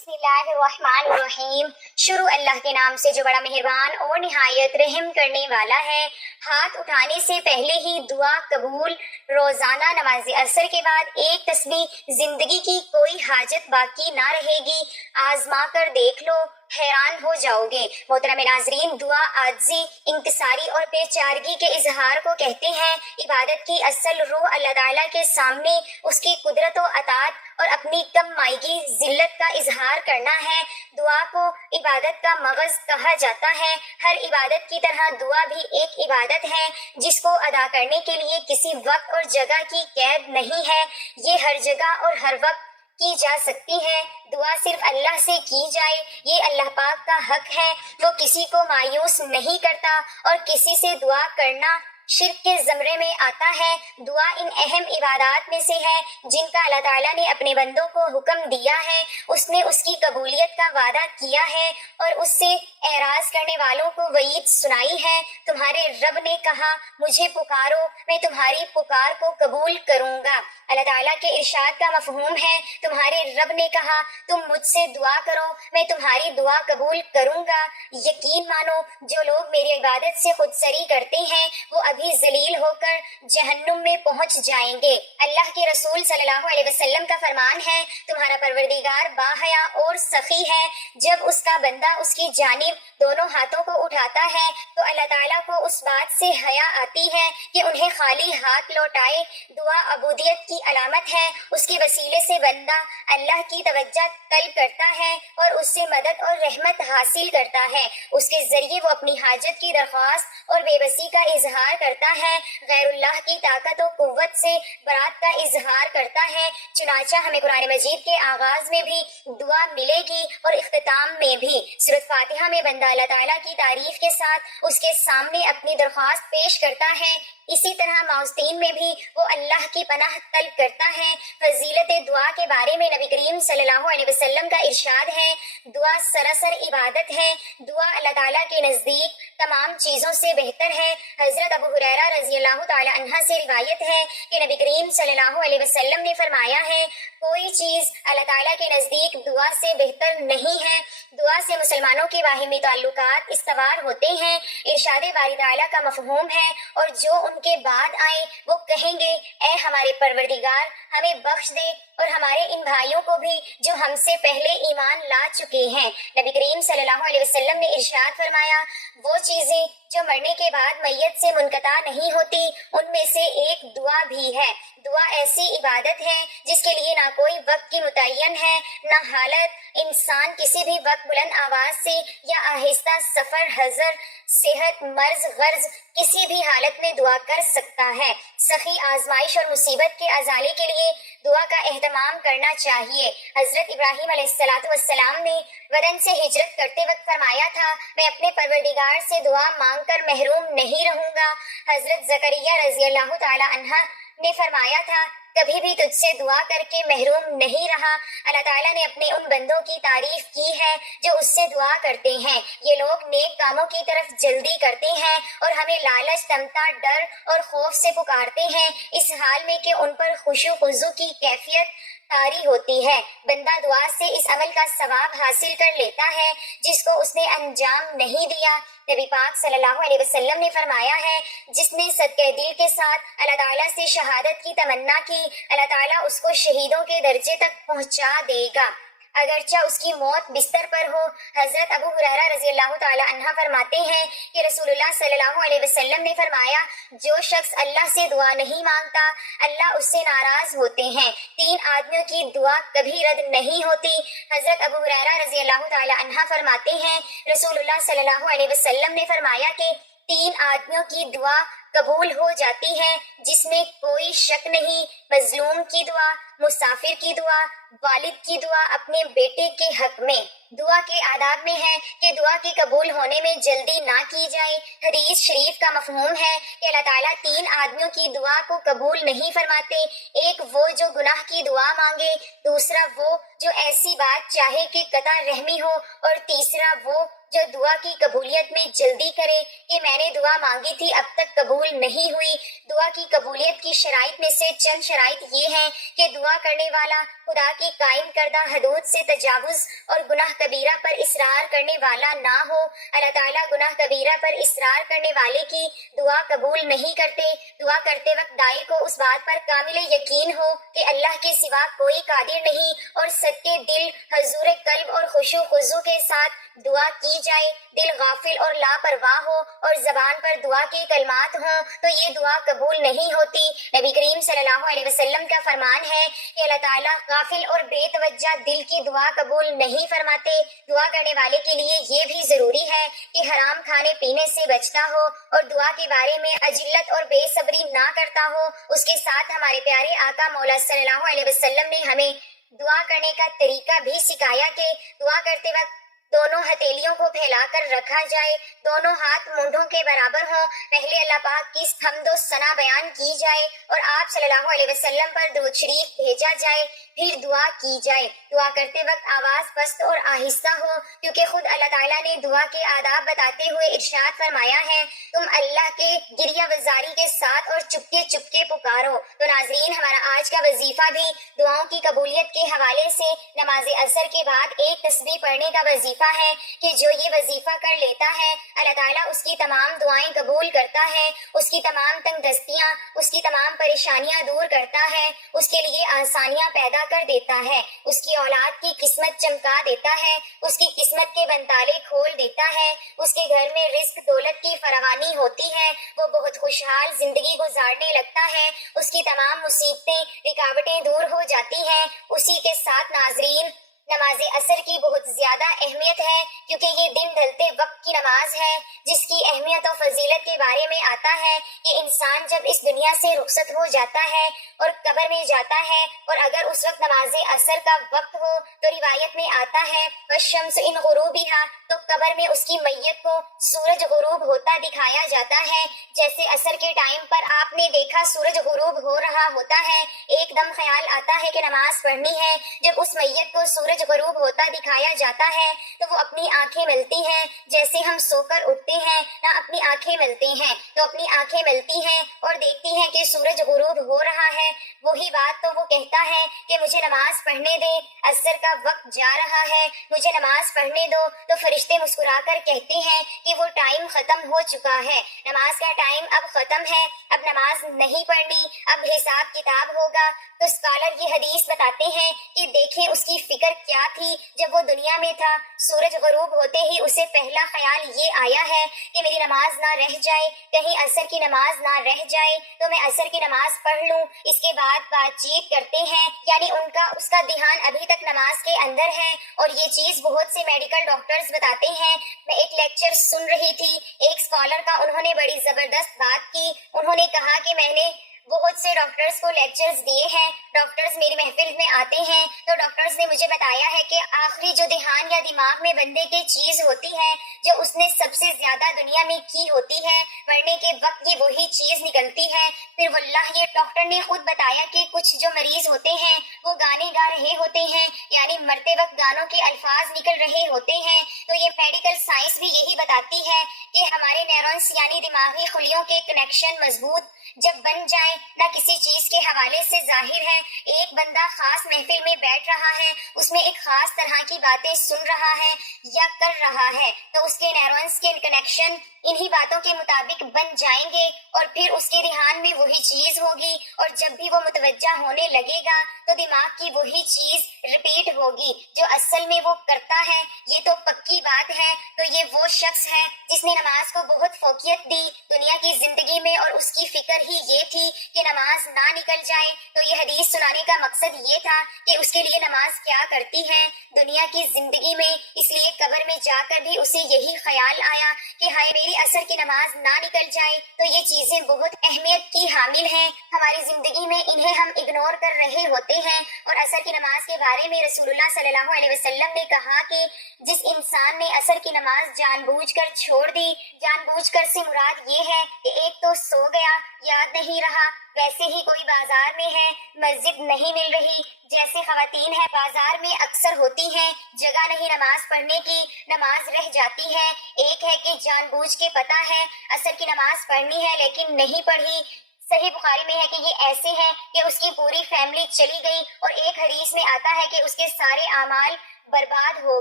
بسم اللہ الرحمن الرحیم۔ شروع اللہ کے نام سے جو بڑا مہربان اور نہایت رحم کرنے والا ہے۔ ہاتھ اٹھانے سے پہلے ہی دعا قبول۔ روزانہ نماز عصر کے بعد ایک تسبیح، زندگی کی کوئی حاجت باقی نہ رہے گی۔ آزما کر دیکھ لو، حیران ہو جاؤ گے۔ محترم ناظرین، دعا عاجزی، انکساری اور بے چارگی کے اظہار کو کہتے ہیں۔ عبادت کی اصل روح اللہ تعالیٰ کے سامنے اس کی قدرت و اطاعت اور اپنی کم مائگی ذلت کا اظہار کرنا ہے۔ دعا کو عبادت کا مغز کہا جاتا ہے۔ ہر عبادت کی طرح دعا بھی ایک عبادت ہے جس کو ادا کرنے کے لیے کسی وقت اور جگہ کی قید نہیں ہے۔ یہ ہر جگہ اور ہر وقت کی جا سکتی ہے۔ دعا صرف اللہ سے کی جائے، یہ اللہ پاک کا حق ہے۔ وہ کسی کو مایوس نہیں کرتا اور کسی سے دعا کرنا شرک کے زمرے میں آتا ہے۔ دعا ان اہم عبادات میں سے ہے جن کا اللہ تعالیٰ نے اپنے بندوں کو حکم دیا ہے۔ اس نے اس کی قبولیت کا وعدہ کیا ہے اور اس سے اعراض کرنے والوں کو وعید سنائی ہے۔ تمہارے رب نے کہا، مجھے پکارو، میں تمہاری پکار کو قبول کروں گا۔ اللہ تعالیٰ کے ارشاد کا مفہوم ہے، تمہارے رب نے کہا تم مجھ سے دعا کرو، میں تمہاری دعا قبول کروں گا۔ یقین مانو، جو لوگ میری عبادت سے خود سری کرتے ہیں وہ ابھی ذلیل ہو کر جہنم میں پہنچ جائیں گے۔ اللہ کے رسول صلی اللہ علیہ وسلم کا فرمان ہے، تمہارا پروردگار باحیا اور سخی ہے۔ جب اس کا بندہ اس کی جانب دونوں ہاتھوں کو اٹھاتا ہے تو اللہ تعالیٰ کو اس بات سے حیا آتی ہے کہ انہیں خالی ہاتھ لوٹائے۔ دعا عبودیت کی علامت ہے۔ اس کے وسیلے سے بندہ اللہ کی توجہ طلب کرتا ہے اور اس سے مدد اور رحمت حاصل کرتا ہے۔ اس کے ذریعے وہ اپنی حاجت کی درخواست اور بے بسی کا اظہار کرتا ہے، غیر اللہ کی طاقت و قوت سے برات کا اظہار کرتا ہے۔ چنانچہ ہمیں قرآن مجید کے آغاز میں بھی دعا ملے گی اور اختتام میں بھی۔ سورۃ فاتحہ میں بندہ اللہ تعالیٰ کی تعریف کے ساتھ اس کے سامنے اپنی درخواست پیش کرتا ہے۔ اسی طرح معوذتین میں بھی وہ اللہ کی پناہ طلب کرتا ہے۔ فضیلت دعا کے بارے میں نبی کریم صلی اللہ علیہ وسلم کا ارشاد ہے، دعا سراسر عبادت ہے۔ دعا اللہ تعالیٰ کے نزدیک تمام چیزوں سے بہتر ہے۔ حضرت ابو ہریرہ رضی اللہ تعالی عنہ سے روایت ہے کہ نبی کریم صلی اللہ علیہ وسلم نے فرمایا ہے، کوئی چیز اللہ تعالیٰ کے نزدیک دعا سے بہتر نہیں ہے۔ دعا سے مسلمانوں کے باہمی تعلقات استوار ہوتے ہیں۔ ارشاد باری تعالیٰ کا مفہوم ہے، اور جو ان کے بعد آئے وہ کہیں گے، اے ہمارے پروردگار، ہمیں بخش دے اور ہمارے ان بھائیوں کو بھی جو ہم سے پہلے ایمان لا چکے ہیں۔ نبی کریم صلی اللہ علیہ وسلم نے ارشاد فرمایا، وہ چیزیں جو مرنے کے بعد میت سے منقطع نہیں ہوتی ان میں سے ایک دعا بھی ہے۔ دعا ایسی عبادت ہے جس کے لیے نہ کوئی وقت کی متعین ہے نہ حالت۔ انسان کسی بھی وقت بلند آواز سے یا آہستہ، سفر، حضر، صحت، مرض، غرض، کسی بھی حالت میں دعا کر سکتا ہے۔ سخی آزمائش اور مصیبت کے ازالے کے لیے دعا کا اہتمام کرنا چاہیے۔ حضرت ابراہیم علیہ السلام نے وطن سے ہجرت کرتے وقت فرمایا تھا، میں اپنے پروردگار سے دعا مانگ کر محروم نہیں رہوں گا۔ حضرت زکریا رضی اللہ تعالی عنہ نے فرمایا تھا، کبھی بھی تجھ سے دعا کر کے محروم نہیں رہا۔ اللہ تعالیٰ نے اپنے ان بندوں کی تعریف کی ہے جو اس سے دعا کرتے ہیں۔ یہ لوگ نیک کاموں کی طرف جلدی کرتے ہیں اور ہمیں لالچ، تمتا، ڈر اور خوف سے پکارتے ہیں، اس حال میں کہ ان پر خشوع و خضوع کی کیفیت طاری ہوتی ہے۔ بندہ دعا سے اس عمل کا ثواب حاصل کر لیتا ہے جس کو اس نے انجام نہیں دیا۔ نبی پاک صلی اللہ علیہ وسلم نے فرمایا ہے، جس نے صدقہ دل کے ساتھ اللہ تعالیٰ سے شہادت کی تمنا کی، اللہ تعالیٰ اس کو شہیدوں کے درجے تک پہنچا دے گا، اگرچہ اس کی موت بستر پر ہو۔ حضرت ابو ہریرہ رضی اللہ تعالی عنہ فرماتے ہیں کہ رسول اللہ صلی اللہ علیہ وسلم نے فرمایا، جو شخص اللہ سے دعا نہیں مانگتا اللہ اس سے ناراض ہوتے ہیں۔ 3 آدمیوں کی دعا کبھی رد نہیں ہوتی۔ حضرت ابو ہریرہ رضی اللہ تعالی عنہ فرماتے ہیں، رسول اللہ صلی اللہ علیہ وسلم نے فرمایا کہ 3 آدمیوں کی دعا قبول ہو جاتی ہے جس میں کوئی شک نہیں، مظلوم کی دعا، مسافر کی دعا، والد کی دعا اپنے بیٹے کے حق میں۔ دعا کے آداب میں ہے کہ دعا کے قبول ہونے میں جلدی نہ کی جائے۔ حدیث شریف کا مفہوم ہے کہ اللہ تعالیٰ 3 آدمیوں کی دعا کو قبول نہیں فرماتے، ایک وہ جو گناہ کی دعا مانگے، دوسرا وہ جو ایسی بات چاہے کہ قطع رحمی ہو، اور تیسرا وہ جو دعا کی قبولیت میں جلدی کرے کہ میں نے دعا مانگی تھی اب تک قبول نہیں ہوئی۔ دعا کی قبولیت کی شرائط میں سے چند شرائط یہ ہیں کہ دعا دعا کرنے والا خدا کی قائم کردہ حدود سے تجاوز اور گناہ کبیرہ پر اصرار کرنے والا نہ ہو۔ اللہ تعالیٰ گناہ کبیرہ پر اصرار کرنے والے کی دعا قبول نہیں کرتے۔ دعا کرتے وقت داعی کو اس بات پر کامل یقین ہو کہ اللہ کے سوا کوئی قادر نہیں، اور صدقے دل، حضور قلب اور خشوع و خضوع کے ساتھ دعا کی جائے۔ دل غافل اور لاپرواہ ہو اور زبان پر دعا کے کلمات ہوں تو یہ دعا قبول نہیں ہوتی۔ نبی کریم صلی اللہ علیہ وسلم کا فرمان ہے کہ اللہ تعالیٰ غافل اور بے توجہ دل کی دعا قبول نہیں فرماتے۔ دعا کرنے والے کے لیے یہ بھی ضروری ہے کہ حرام کھانے پینے سے بچتا ہو اور دعا کے بارے میں عجلت اور بے صبری نہ کرتا ہو۔ اس کے ساتھ ہمارے پیارے آقا مولا صلی اللہ علیہ وسلم نے ہمیں دعا کرنے کا طریقہ بھی سکھایا کہ دعا کرتے وقت دونوں ہتھیلیوں کو پھیلا کر رکھا جائے، دونوں ہاتھ مونڈھوں کے برابر ہوں، پہلے اللہ پاک کی حمد و ثنا بیان کی جائے اور آپ صلی اللہ علیہ وسلم پر درود شریف بھیجا جائے، پھر دعا کی جائے۔ دعا کرتے وقت آواز پست اور آہستہ ہو، کیونکہ خود اللہ تعالیٰ نے دعا کے آداب بتاتے ہوئے ارشاد فرمایا ہے، تم اللہ کے گریہ وزاری کے ساتھ اور چپکے چپکے پکارو۔ تو ناظرین، ہمارا آج کا وظیفہ بھی دعاؤں کی قبولیت کے حوالے سے نماز عصر کے بعد ایک تسبیح پڑھنے کا وظیفہ ہے کہ جو یہ وظیفہ کر لیتا ہے اللہ تعالیٰ اس کی تمام دعائیں قبول کرتا ہے، اس کی تمام تنگ دستیاں، اس کی تمام پریشانیاں دور کرتا ہے، اس کے لیے آسانیاں پیدا کر دیتا ہے، اس کی اولاد کی قسمت چمکا دیتا ہے، اس کی قسمت کے بنتالے کھول دیتا ہے، اس کے گھر میں رزق دولت کی فراوانی ہوتی ہے، وہ بہت خوشحال زندگی گزارنے لگتا ہے، اس کی تمام مصیبتیں رکاوٹیں دور ہو جاتی ہیں۔ اسی کے ساتھ ناظرین، نماز عصر کی بہت زیادہ اہمیت ہے، کیونکہ یہ دن ڈھلتے وقت کی نماز ہے، جس کی اہمیت و فضیلت کے بارے میں آتا ہے کہ انسان جب اس دنیا سے رخصت ہو جاتا ہے اور قبر میں جاتا ہے، اور اگر اس وقت نماز عصر کا وقت ہو تو روایت میں آتا ہے وَالشَّمْسُ إِنْ غُرُوبِهَا، تو قبر میں اس کی میت کو سورج غروب ہوتا دکھایا جاتا ہے۔ جیسے عصر کے ٹائم پر آپ نے دیکھا سورج غروب ہو رہا ہوتا ہے، ایک دم خیال آتا ہے کہ نماز پڑھنی ہے۔ جب اس میت کو سورج غروب ہوتا دکھایا جاتا ہے تو وہ اپنی آنکھیں ملتی ہیں، جیسے ہم سو کر اٹھتے ہیں نہ اپنی آنکھیں ملتے ہیں، تو اپنی آنکھیں ملتی ہیں اور دیکھتی ہیں کہ سورج غروب ہو رہا ہے۔ وہی بات تو وہ کہتا ہے کہ مجھے نماز پڑھنے دے، عصر کا وقت جا رہا ہے، مجھے نماز پڑھنے دو، تو فرشتے مسکرا کر کہتے ہیں کہ وہ ٹائم ختم ہو چکا ہے، نماز کا ٹائم اب ختم ہے، اب نماز نہیں پڑھنی، اب حساب کتاب ہوگا۔ تو اسکالر یہ حدیث بتاتے ہیں کہ دیکھیں اس کی فکر کیا تھی جب وہ دنیا میں تھا، سورج غروب ہوتے ہی اسے پہلا خیال یہ آیا ہے کہ میری نماز نہ رہ جائے، کہیں عصر کی نماز نہ رہ جائے تو میں عصر کی نماز پڑھ لوں۔ اس کے بعد بات چیت کرتے ہیں، یعنی اس کا دھیان ابھی تک نماز کے اندر ہے، اور یہ چیز بہت سے میڈیکل ڈاکٹرز بتاتے ہیں۔ میں ایک لیکچر سن رہی تھی ایک اسکالر کا، انہوں نے بڑی زبردست بات کی، انہوں نے کہا کہ میں نے بہت سے ڈاکٹرز کو لیکچرز دیے ہیں، ڈاکٹرز میری محفل میں آتے ہیں تو ڈاکٹرز نے مجھے بتایا ہے کہ آخری جو دھیان یا دماغ میں بندے کی چیز ہوتی ہے جو اس نے سب سے زیادہ دنیا میں کی ہوتی ہے، مرنے کے وقت یہ وہی چیز نکلتی ہے۔ پھر واللہ یہ ڈاکٹر نے خود بتایا کہ کچھ جو مریض ہوتے ہیں وہ گانے گا رہے ہوتے ہیں، یعنی مرتے وقت گانوں کے الفاظ نکل رہے ہوتے ہیں۔ تو یہ میڈیکل سائنس بھی یہی بتاتی ہے کہ ہمارے نیورونز یعنی دماغی خلیوں کے کنیکشن مضبوط جب بن جائیں، نہ کسی چیز کے حوالے سے ظاہر ہے، ایک بندہ خاص محفل میں بیٹھ رہا ہے، اس میں ایک خاص طرح کی باتیں سن رہا ہے یا کر رہا ہے، تو اس کے نیورونز کے کنیکشن انہی باتوں کے مطابق بن جائیں گے، اور پھر اس کے دھیان میں وہی چیز ہوگی، اور جب بھی وہ متوجہ ہونے لگے گا تو دماغ کی وہی چیز ریپیٹ ہوگی جو اصل میں وہ کرتا ہے۔ یہ تو پکی بات ہے۔ تو یہ وہ شخص ہے جس نے نماز کو بہت فوقیت دی دنیا کی زندگی میں، اور اس کی فکر ہی یہ تھی کہ نماز نہ نکل جائے۔ تو یہ حدیث سنانے کا مقصد یہ تھا کہ اس کے لیے نماز کیا کرتی ہے دنیا کی زندگی میں، اس لیے قبر میں جا کر بھی اسے یہی خیال آیا کہ ہائے میری عصر کی نماز نہ نکل جائے۔ تو یہ چیزیں بہت اہمیت کی حامل ہیں ہماری زندگی میں، انہیں ہم اگنور کر رہے ہوتے ہیں۔ اور عصر کی نماز کے بارے میں رسول اللہ صلی اللہ علیہ وسلم نے کہا کہ جس انسان نے عصر کی نماز جان بوجھ کر چھوڑ دی، جان بوجھ کر سے مراد یہ ہے کہ ایک تو سو گیا، یاد نہیں رہا، ویسے ہی کوئی بازار میں ہے، مسجد نہیں مل رہی، جیسے خواتین ہیں بازار میں اکثر ہوتی ہیں، جگہ نہیں نماز پڑھنے کی، نماز رہ جاتی ہے۔ ایک ہے کہ جان بوجھ کے پتہ ہے عصر کی نماز پڑھنی ہے لیکن نہیں پڑھی، صحیح بخاری میں ہے کہ یہ ایسے ہے کہ اس کی پوری فیملی چلی گئی، اور ایک حدیث میں آتا ہے کہ اس کے سارے اعمال برباد ہو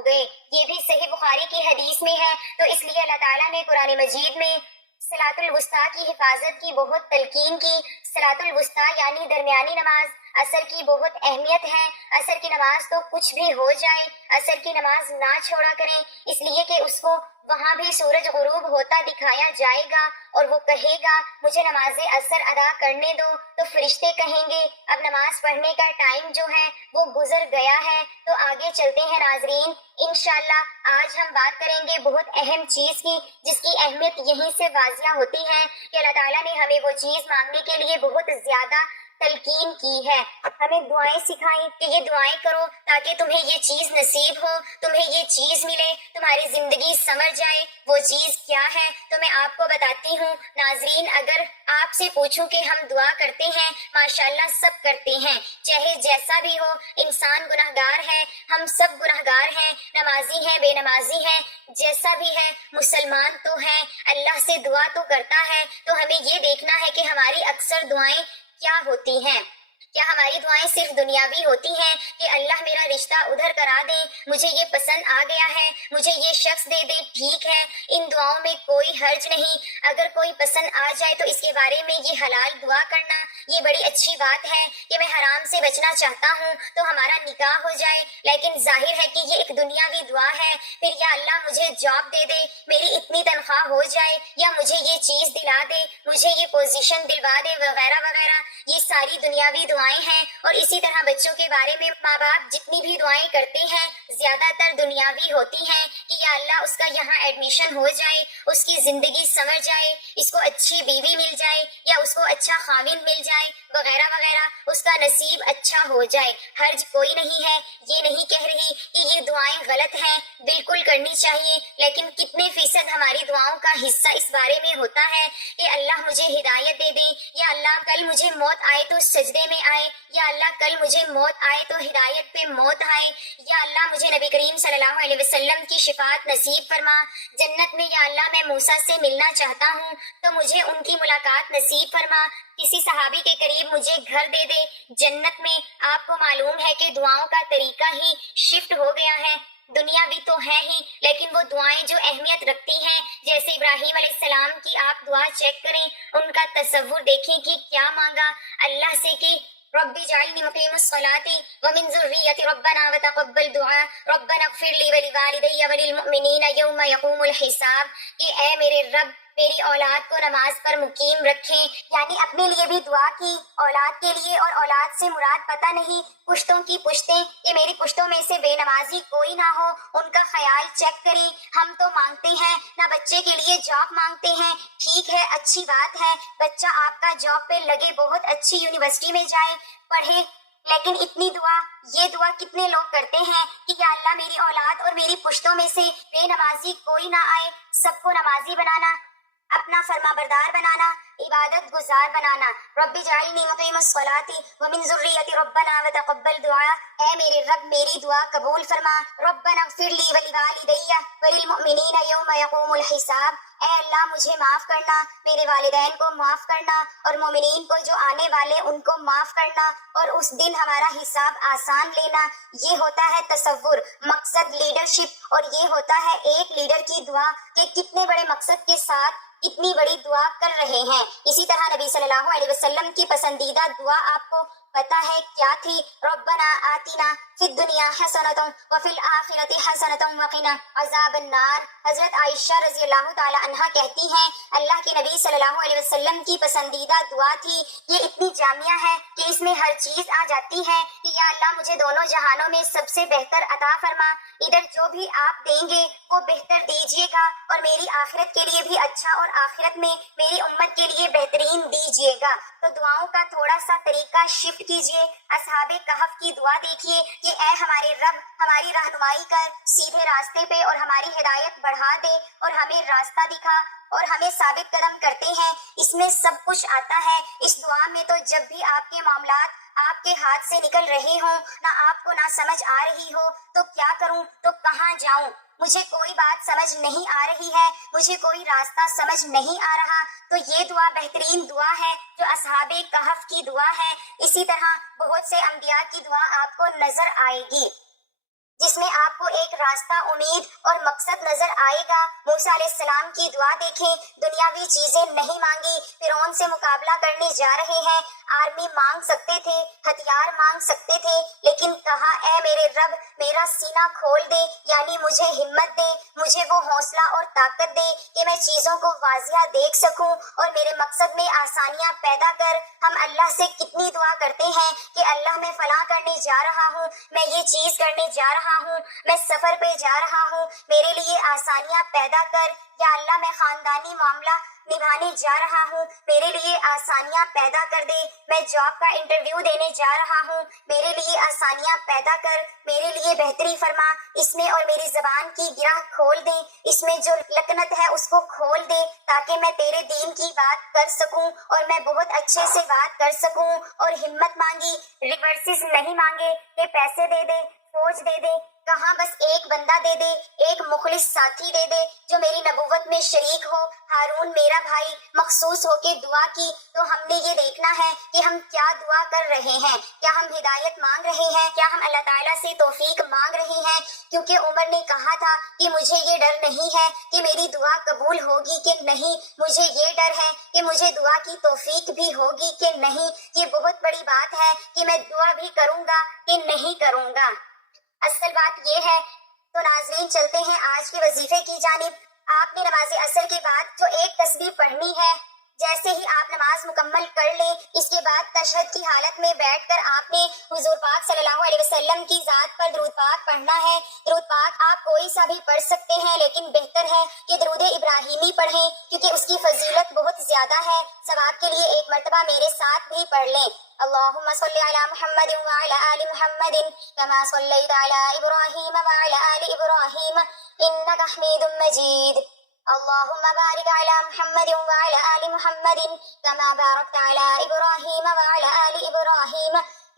گئے۔ یہ بھی صحیح بخاری کی حدیث میں ہے۔ تو اس لیے اللہ تعالیٰ نے قرآن مجید میں صلاۃ الوسطیٰ کی حفاظت کی بہت تلقین کی۔ صلاۃ الوسطیٰ یعنی درمیانی نماز، عصر کی بہت اہمیت ہے۔ عصر کی نماز تو کچھ بھی ہو جائے، عصر کی نماز نہ چھوڑا کریں، اس لیے کہ اس کو وہاں بھی سورج غروب ہوتا دکھایا جائے گا، اور وہ کہے گا مجھے نماز عصر ادا کرنے دو، تو فرشتے کہیں گے اب نماز پڑھنے کا ٹائم جو ہے وہ گزر گیا ہے۔ تو آگے چلتے ہیں ناظرین، انشاءاللہ آج ہم بات کریں گے بہت اہم چیز کی، جس کی اہمیت یہیں سے واضح ہوتی ہے کہ اللہ تعالیٰ نے ہمیں وہ چیز مانگنے کے لیے بہت زیادہ تلقین کی ہے، ہمیں دعائیں سکھائیں کہ یہ دعائیں کرو تاکہ تمہیں یہ چیز نصیب ہو، تمہیں یہ چیز ملے، تمہاری زندگی سنور جائے۔ وہ چیز کیا ہے تو میں آپ کو بتاتی ہوں ناظرین۔ اگر آپ سے پوچھوں کہ ہم دعا کرتے ہیں، ماشاءاللہ سب کرتے ہیں، چاہے جیسا بھی ہو، انسان گناہگار ہے، ہم سب گناہگار ہیں، نمازی ہیں، بے نمازی ہیں، جیسا بھی ہے، مسلمان تو ہے، اللہ سے دعا تو کرتا ہے۔ تو ہمیں یہ دیکھنا ہے کہ ہماری اکثر دعائیں کیا ہوتی ہیں۔ کیا ہماری دعائیں صرف دنیاوی ہوتی ہیں کہ اللہ میرا رشتہ ادھر کرا دے، مجھے یہ پسند آ گیا ہے، مجھے یہ شخص دے دے، ٹھیک ہے، ان دعاؤں میں کوئی حرج نہیں۔ اگر کوئی پسند آ جائے تو اس کے بارے میں یہ حلال دعا کرنا یہ بڑی اچھی بات ہے کہ میں حرام سے بچنا چاہتا ہوں تو ہمارا نکاح ہو جائے، لیکن ظاہر ہے کہ یہ ایک دنیاوی دعا ہے۔ پھر یا اللہ مجھے جاب دے دے، میری اتنی تنخواہ ہو جائے، یا مجھے یہ چیز دلا دے، مجھے یہ پوزیشن دلوا دے، وغیرہ وغیرہ، یہ ساری دنیاوی دعائیں ہیں۔ اور اسی طرح بچوں کے بارے میں ماں باپ جتنی بھی دعائیں کرتے ہیں زیادہ تر دنیاوی ہوتی ہیں کہ یا اللہ اس کا یہاں ایڈمیشن ہو جائے، اس کی زندگی سنور جائے، اس کو اچھی بیوی مل جائے، یا اس کو اچھا خاوند مل جائے، وغیرہ وغیرہ، اس کا نصیب اچھا ہو جائے۔ حرج کوئی نہیں ہے، یہ نہیں کہہ رہی کہ یہ دعائیں غلط ہیں، بالکل کرنی چاہیے، لیکن کتنے فیصد ہماری دعاؤں کا حصہ اس بارے میں ہوتا ہے کہ اللہ مجھے ہدایت دے دے، یا اللہ کل مجھے موت آئے تو سجدے میں آئے، یا اللہ کل مجھے موت آئے تو ہدایت پہ موت آئے، یا اللہ مجھے نبی کریم صلی اللہ علیہ وسلم کی شفاعت نصیب فرما جنت میں، یا اللہ میں موسیٰ سے ملنا چاہتا ہوں تو مجھے ان کی ملاقات نصیب فرما، کسی صحابی کے قریب مجھے گھر دے دے جنت میں۔ آپ کو معلوم ہے کہ دعاؤں کا طریقہ ہی شفٹ ہو گیا ہے، دنیا بھی تو ہے ہی، لیکن وہ دعائیں جو اہمیت رکھتی ہیں، جیسے ابراہیم علیہ السلام کی آپ دعا چیک کریں، ان کا تصور دیکھیں کہ کیا مانگا اللہ سے کہ رب اجعلنی مقیم الصلاة ومن ذریتی ربنا وتقبل دعاء ربنا اغفر لی ولوالدی وللمؤمنین یوم یقوم الحساب، کہ اے میرے رب میری اولاد کو نماز پر مقیم رکھیں، یعنی اپنے لیے بھی دعا کی، اولاد کے لیے، اور اولاد سے مراد پتہ نہیں پشتوں کی پشتیں، کہ میری پشتوں میں سے بے نمازی کوئی نہ ہو، ان کا خیال چیک کریں۔ ہم تو مانگتے ہیں نہ بچے کے لیے جاب مانگتے ہیں، ٹھیک ہے، اچھی بات ہے، بچہ آپ کا جاب پہ لگے، بہت اچھی یونیورسٹی میں جائے، پڑھے، لیکن اتنی دعا، یہ دعا کتنے لوگ کرتے ہیں کہ یا اللہ میری اولاد اور میری پشتوں میں سے بے نمازی کوئی نہ آئے، سب کو نمازی بنانا، اپنا فرما بردار بنانا، عبادت گزار بنانا۔ رب اجعلنی مقیم الصلاة ومن ذریتی ربنا وتقبل دعاء، اے میرے رب میری دعا قبول فرما، ربنا اغفر لی ولوالدی وللمؤمنین یوم یقوم الحساب، اے اللہ مجھے معاف کرنا، میرے والدین کو معاف کرنا، اور مومنین کو جو آنے والے ان کو معاف کرنا، اور اس دن ہمارا حساب آسان لینا۔ یہ ہوتا ہے تصور، مقصد لیڈرشپ، اور یہ ہوتا ہے ایک لیڈر کی دعا کہ کتنے بڑے مقصد کے ساتھ کتنی بڑی دعا کر رہے ہیں۔ اسی طرح نبی صلی اللہ علیہ وسلم کی پسندیدہ دعا آپ کو پتہ ہے کیا تھی؟ ربنا آتنا فی الدنیا حسنۃ وفی الآخرۃ حسنۃ وقنا عذاب النار۔ حضرت عائشہ رضی اللہ تعالی عنہا کہتی ہیں اللہ کے نبی صلی اللہ علیہ وسلم کی پسندیدہ دعا تھی، یہ اتنی جامعہ ہے کہ اس میں ہر چیز آ جاتی ہے کہ یا اللہ مجھے دونوں جہانوں میں سب سے بہتر عطا فرما، ادھر جو بھی آپ دیں گے وہ بہتر دیجیے گا، اور میری آخرت کے لیے بھی اچھا، اور آخرت میں میری امت کے لیے بہترین دیجیے گا۔ تو دعاؤں کا تھوڑا سا طریقہ شفٹ کیجیے، اصحاب کہف کی دعا دیکھیے کہ اے ہمارے رب ہماری رہنمائی کر سیدھے راستے پہ، اور ہماری ہدایت بڑھا دے، اور ہمیں راستہ دکھا، اور ہمیں ثابت قدم کرتے ہیں۔ اس میں سب کچھ آتا ہے اس دعا میں۔ تو جب بھی آپ کے معاملات آپ کے ہاتھ سے نکل رہے ہوں، نہ آپ کو نہ سمجھ آ رہی ہو تو کیا کروں تو کہاں جاؤں، مجھے کوئی بات سمجھ نہیں آ رہی ہے، مجھے کوئی راستہ سمجھ نہیں آ رہا، تو یہ دعا بہترین دعا ہے جو اصحاب کہف کی دعا ہے۔ اسی طرح بہت سے انبیاء کی دعا آپ کو نظر آئے گی جس میں آپ کو ایک راستہ، امید اور مقصد نظر آئے گا۔ موسیٰ علیہ السلام کی دعا دیکھیں، دنیاوی چیزیں نہیں مانگی، فرعون سے مقابلہ کرنے جا رہے ہیں، آرمی مانگ سکتے تھے، ہتھیار مانگ سکتے تھے، لیکن کہا اے میرے رب میرا سینہ کھول دے، یعنی مجھے ہمت دے، مجھے وہ حوصلہ اور طاقت دے کہ میں چیزوں کو واضح دیکھ سکوں اور میرے مقصد میں آسانیاں پیدا کر۔ ہم اللہ سے کتنی دعا کرتے ہیں کہ اللہ میں فلاں کرنے جا رہا ہوں، میں یہ چیز کرنے جا رہا ہوں، میں سفر پہ جا رہا ہوں، میرے لیے آسانیاں پیدا کر، یا اللہ میں خاندانی معاملہ نبھانے جا رہا ہوں، میرے لیے آسانیاں پیدا کر دے، میں جاب کا انٹرویو دینے جا رہا ہوں، میرے لیے آسانیاں پیدا کر، میرے لیے بہتری فرما، اس میں اور میری زبان کی گرہ کھول دے، اس میں جو لکنت ہے اس کو کھول دے تاکہ میں تیرے دین کی بات کر سکوں اور میں بہت اچھے سے بات کر سکوں۔ اور ہمت مانگی، ریورسز نہیں مانگے کہ پیسے دے دے، فوج دے دے، کہاں بس ایک بندہ دے دے، ایک مخلص ساتھی دے دے جو میری نبوت میں شریک ہو۔ ہارون میرا بھائی مخصوص ہو کے دعا کی، تو ہم نے یہ دیکھنا ہے کہ ہم کیا دعا کر رہے ہیں، کیا ہم ہدایت مانگ رہے ہیں، کیا ہم اللہ تعالیٰ سے توفیق مانگ رہے ہیں، کیونکہ عمر نے کہا تھا کہ مجھے یہ ڈر نہیں ہے کہ میری دعا قبول ہوگی کہ نہیں، مجھے یہ ڈر ہے کہ مجھے دعا کی توفیق بھی ہوگی کہ نہیں۔ یہ بہت بڑی بات ہے کہ میں دعا بھی کروں گا کہ نہیں کروں گا۔ اصل بات یہ ہے۔ تو ناظرین چلتے ہیں آج کے وظیفے کی جانب۔ آپ نے نماز عصر کے بعد جو ایک تسبیح پڑھنی ہے، جیسے ہی آپ نماز مکمل کر لیں اس کے بعد تشہد کی حالت میں بیٹھ کر آپ نے حضور پاک صلی اللہ علیہ وسلم کی ذات پر درود پاک پڑھنا ہے۔ درود پاک آپ کوئی سا بھی پڑھ سکتے ہیں، لیکن بہتر ہے کہ درود ابراہیمی پڑھیں کیونکہ اس کی فضیلت بہت زیادہ ہے۔ ثواب کے لیے ایک مرتبہ میرے ساتھ بھی پڑھ لیں۔ اللهم صل على محمد وعلى آل محمد كما صليت على إبراهيم وعلى آل إبراهيم إنك حميد مجيد۔ اللهم بارك على محمد وعلى آل محمد كما باركت على إبراهيم وعلى آل إبراهيم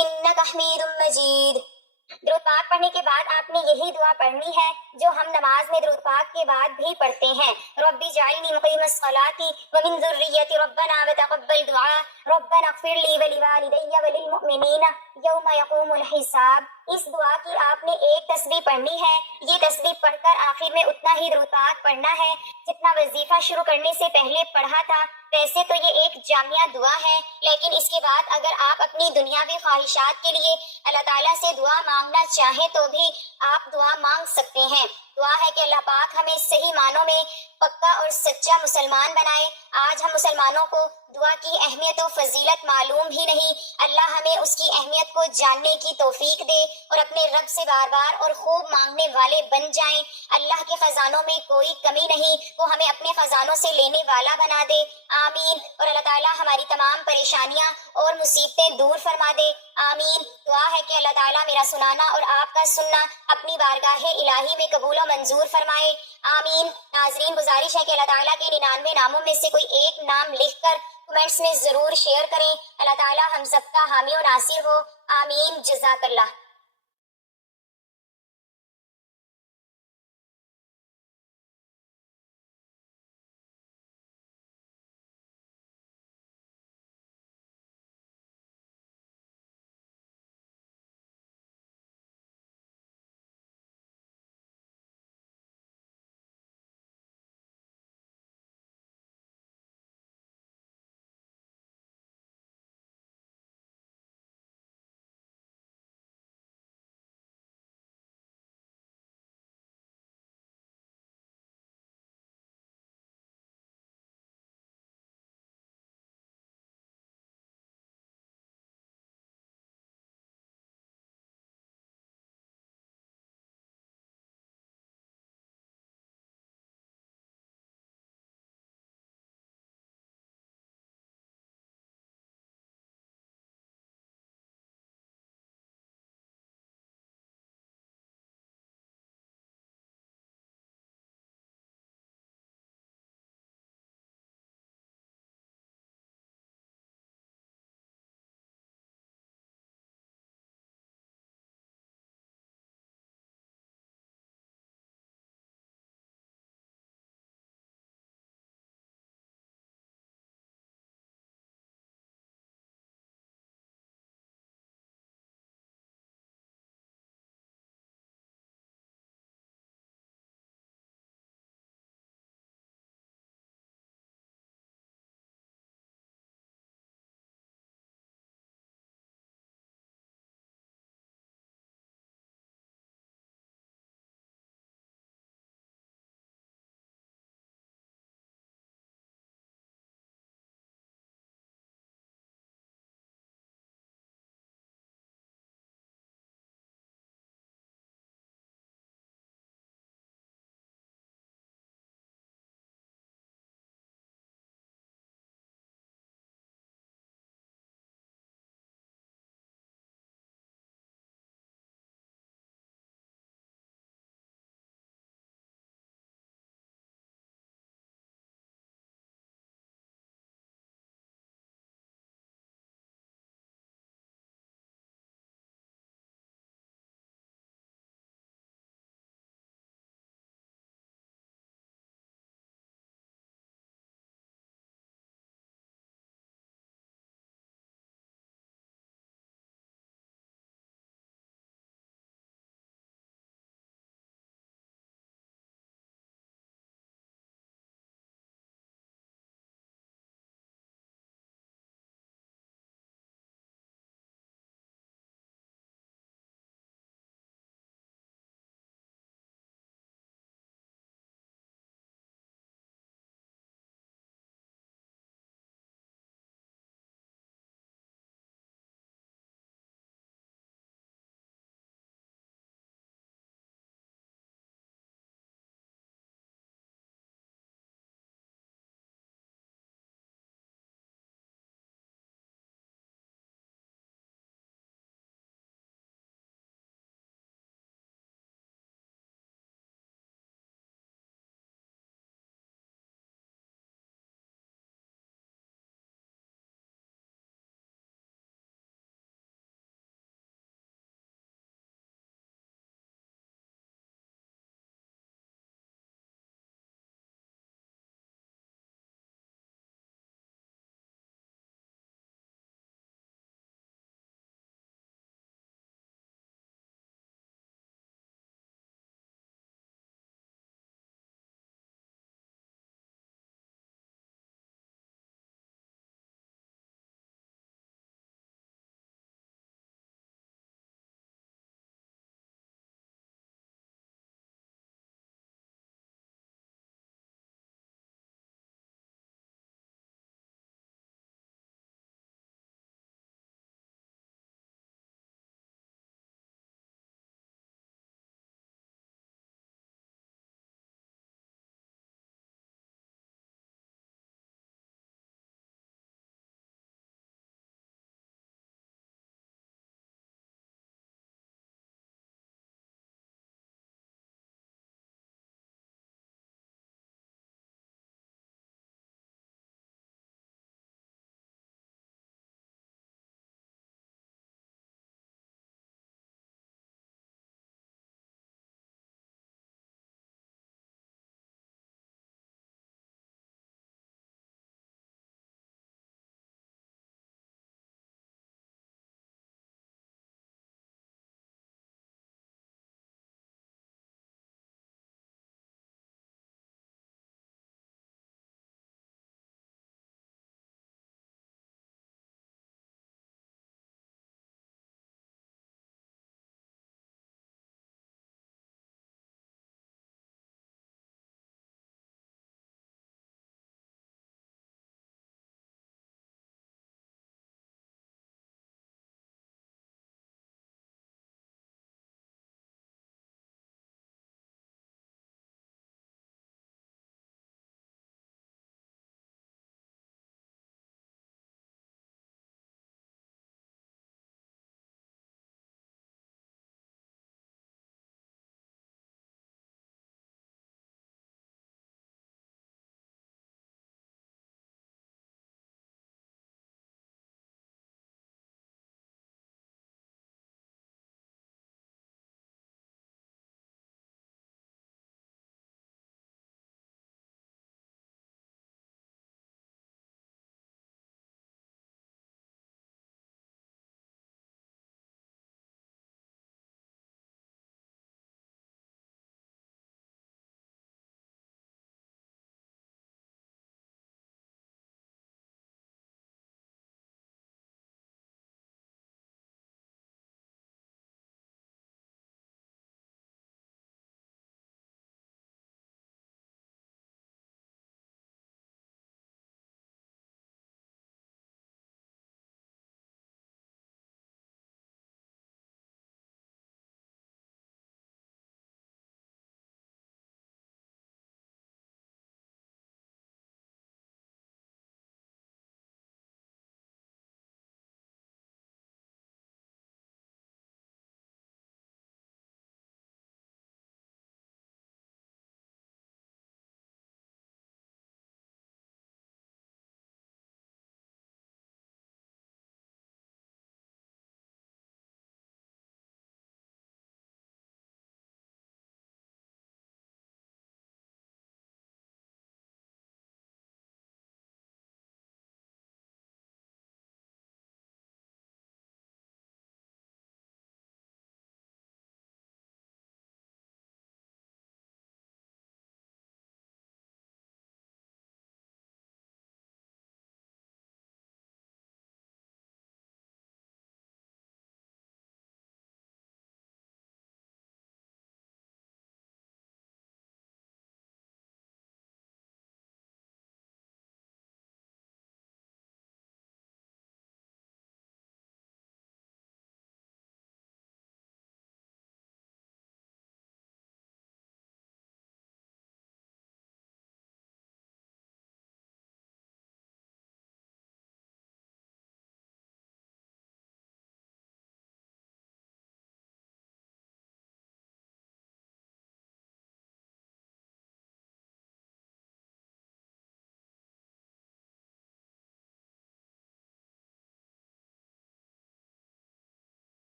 إنك حميد مجيد۔ درود پاک پڑھنے کے بعد آپ نے یہی دعا پڑھنی ہے جو ہم نماز میں درود پاک کے بعد بھی پڑھتے ہیں۔ ربی جعلنی مقیم الصلاۃ ومن ذریتی ربنا وتقبل دعاء ربنا اغفر لی ولوالدی وللمؤمنین یوم یقوم الحساب۔ اس دعا کی آپ نے ایک تسبیح پڑھنی ہے۔ یہ تسبیح پڑھ کر آخر میں اتنا ہی درود پاک پڑھنا ہے جتنا وظیفہ شروع کرنے سے پہلے پڑھا تھا۔ ویسے تو یہ ایک جامعہ دعا ہے، لیکن اس کے بعد اگر آپ اپنی دنیاوی خواہشات کے لیے اللہ تعالیٰ سے دعا مانگنا چاہیں تو بھی آپ دعا مانگ سکتے ہیں۔ دعا ہے کہ اللہ پاک ہمیں صحیح معنوں میں پکا اور سچا مسلمان بنائے۔ آج ہم مسلمانوں کو دعا کی اہمیت و فضیلت معلوم ہی نہیں۔ اللہ ہمیں اس کی اہمیت کو جاننے کی توفیق دے اور اپنے رب سے بار بار اور خوب مانگنے والے بن جائیں۔ اللہ کے خزانوں میں کوئی کمی نہیں، وہ ہمیں اپنے خزانوں سے لینے والا بنا دے، آمین۔ اور اللہ تعالیٰ ہماری تمام پریشانیاں اور مصیبتیں دور فرما دے، آمین۔ دعا ہے کہ اللہ تعالیٰ میرا سنانا اور آپ کا سننا اپنی بارگاہ الہی میں قبول و منظور فرمائے، آمین۔ ناظرین گزارش ہے کہ اللہ تعالیٰ کے 99 ناموں میں سے کوئی ایک نام لکھ کر کمنٹس میں ضرور شیئر کریں۔ اللہ تعالیٰ ہم سب کا حامی و ناصر ہو، آمین۔ جزاک اللہ۔